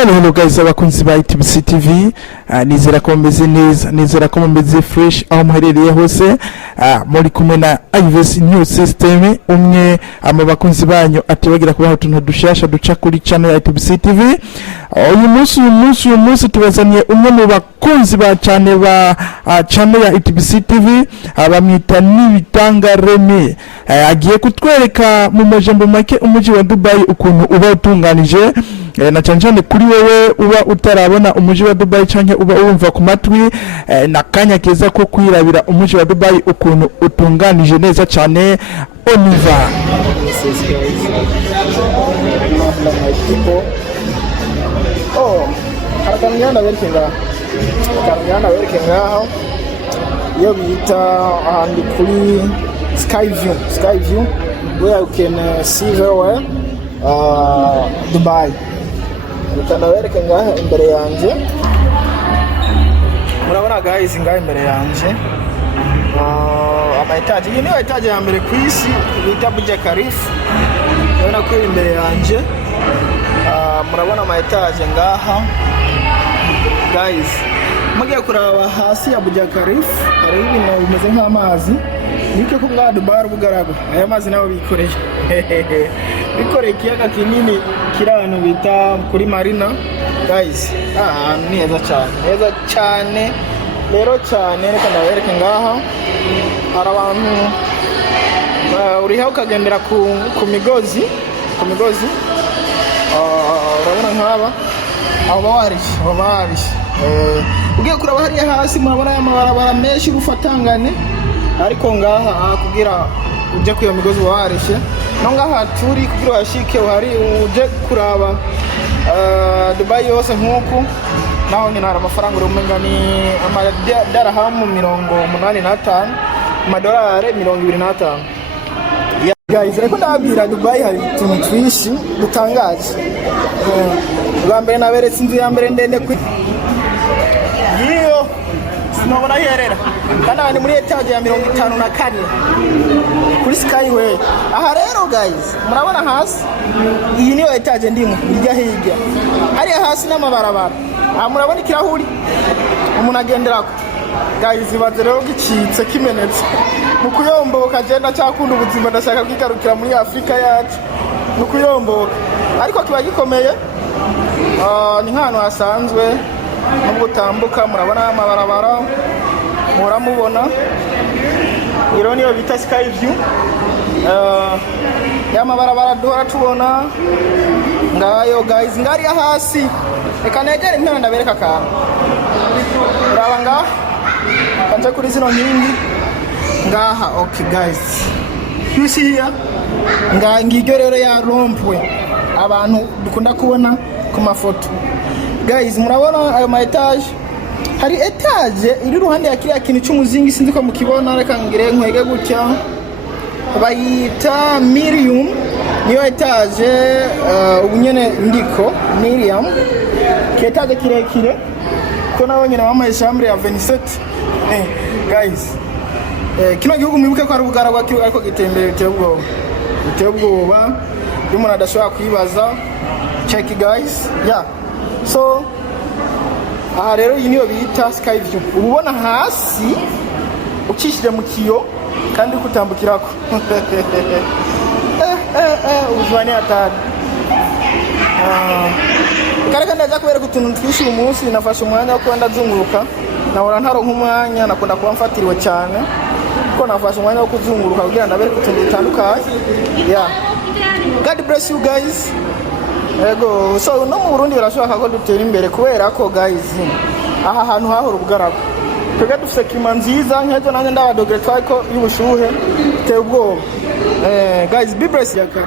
Hello guys, abakunzi ba ETBC-TV, nizera ko meze neza, nizera ko meze fresh aho muherereye hose. Muri kumwe na IVS New System, umwe amabakunzi banyu atibagira kubaho tuntu dushasha duca kuri channel ya ETBC-TV. Uyu munsi tubazaniye umwe mu bakunzi ba channel ya ETBC-TV, bamwita NIBITANGA REMY. Agiye kutwereka mu majambo make umuji wa Dubai ukuntu uba utunganije, na cyane kuri wewe uba utarabona umuji wa Dubai canke uba urumva ku matwi, nakanya keza ko kwirabira umuji wa Dubai ukuntu utunganije neza cyane. Oniva Kamyana werkenga yo bita ahandi kuri sky view where you can see very well Dubai. Werkenga imbere yanje, murabona guys ngaho imbere yanje ama etage. Iyi ni etage ya mbere ku isi bita Burj Khalifa, urabona ko imbere yanje. Murabona ama etage ngaha guys. Mugiye kuraba hasi ya Burj Khalifa hari ibintu bimeze nk'amazi, niko ko ngaha Dubai bugaragwa. Aya mazi nawo bikoreye bikoreye ikiyaga kinini kirano bita kuri marina guys. Ni heza cyane rero cyane. Reka ndabereke ngaha hari abantu uriho ukagendera ku migozi urabona nk'aba aho bawarishe ugiye kuraba hariya hasi murabona amabarabara menshi urufatangane, ariko ngaha kugira uje kuyo migozi warishe no ngaha turi kugira washike hari uje kuraba Dubai yose nkuko naho nyina amafaranga urumenga ni amadarahamu 85 amadolari 25. Guys, reko ndabwira Dubai hari tuntu twishi dutangaje. Bwa mbere naberetse inzu ya mbere ndende ku iyo sinabona yerera kandi abandi muri etage ya 54 kuri Skyway. Aha rero guys murabona hasi, iyi niyo etage ndimo hirya ari hasi n'amabarabara. Murabona ikirahuri umuntu agenderako guys. Ibaze rero gicitse kimenetse mukuyomboka agenda cyakunda ubuzima, ndashaka kwigarukira muri Afrika yacu mukuyomboka, ariko kiba gikomeye. Ni nk'ahantu hasanzwe nubwo utambuka. Murabona amabarabara muramubona, iro niyo bita sky view. Ya mabarabara duhora tubona ngayo guys. Ngari ya hasi reka negere impera ndabereka akantu urabanga kanje kuri zino nkingi ngaha. Okay guys, you see here ngiryo rero ya rompwe abantu dukunda kubona ku mafoto guys. Murabona ayo ma etage, hari etage iri ruhande ya kiriya kintu cy'umuzingi sinzi ko mukibona. Reka ngire nkwege gutya bayita Miriam, niyo etage ubunyene ndiko Miriam ketaje kirekire ko nabonye na mama chambre ya 27 guys. Kino gihugu mwibuke ko ari bugaragwa kiri ariko gitembere biteye ubwoba umuntu adashobora kwibaza. Check guys, yeah. So aha rero iyi niyo bita sky view. Ubona hasi ukishije mu kiyo kandi kutambukirako ubuzwane atari kareka ndaza kubera kutuntu twishi umunsi. Nafashe umwanya wo kwenda zunguruka, nahora ntaro nk'umwanya nakunda kuba mfatiriwe cyane, ko nafashe umwanya wo kuzunguruka kugira ndabere kutuntu dutandukanye. Yeah, God bless you guys. Ego, so no mu Burundi barashaka ko dutera imbere kubera ko guys aha hantu hahora ubugaragwa. Twega dufite klima nziza nk'ejo nanjye ndabadogere twako y'ubushuhe biteye ubwoba. Guys, be blessed ya kare.